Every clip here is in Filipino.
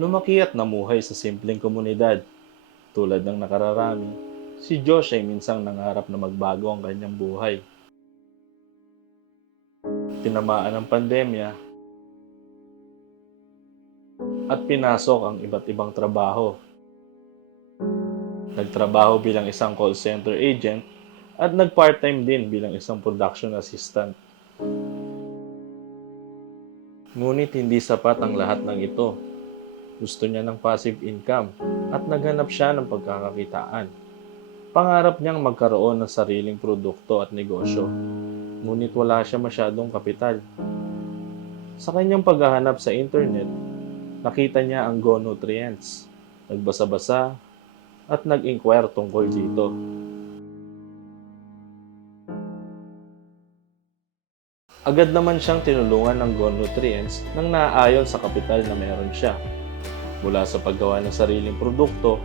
Lumaki at namuhay sa simpleng komunidad. Tulad ng nakararami, si Josh ay minsang nangarap na magbago ang kanyang buhay. Tinamaan ng pandemya at pinasok ang iba't ibang trabaho. Nagtrabaho bilang isang call center agent at nag-part-time din bilang isang production assistant. Ngunit hindi sapat ang lahat ng ito. Gusto niya ng passive income at naghanap siya ng pagkakakitaan. Pangarap niyang magkaroon ng sariling produkto at negosyo, ngunit wala siya masyadong kapital. Sa kanyang paghahanap sa internet, nakita niya ang Go Nutrients. Nagbasa-basa at nag-inquire tungkol dito. Agad naman siyang tinulungan ng Go Nutrients nang naaayon sa kapital na meron siya. Mula sa paggawa ng sariling produkto,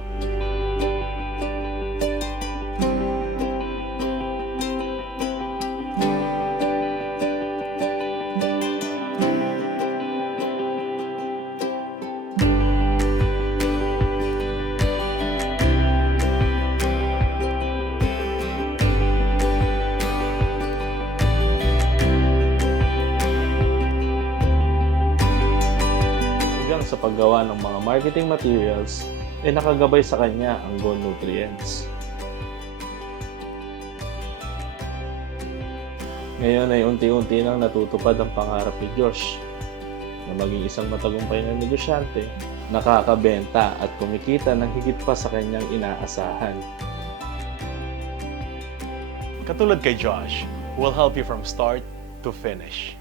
hanggang sa paggawa ng mga marketing materials, ay nakagabay sa kanya ang Go Nutrients. Ngayon ay unti-unti nang natutupad ang pangarap ni Josh na maging isang matagumpay na negosyante, nakakabenta at kumikita ng higit pa sa kanyang inaasahan. Katulad kay Josh, will help you from start to finish.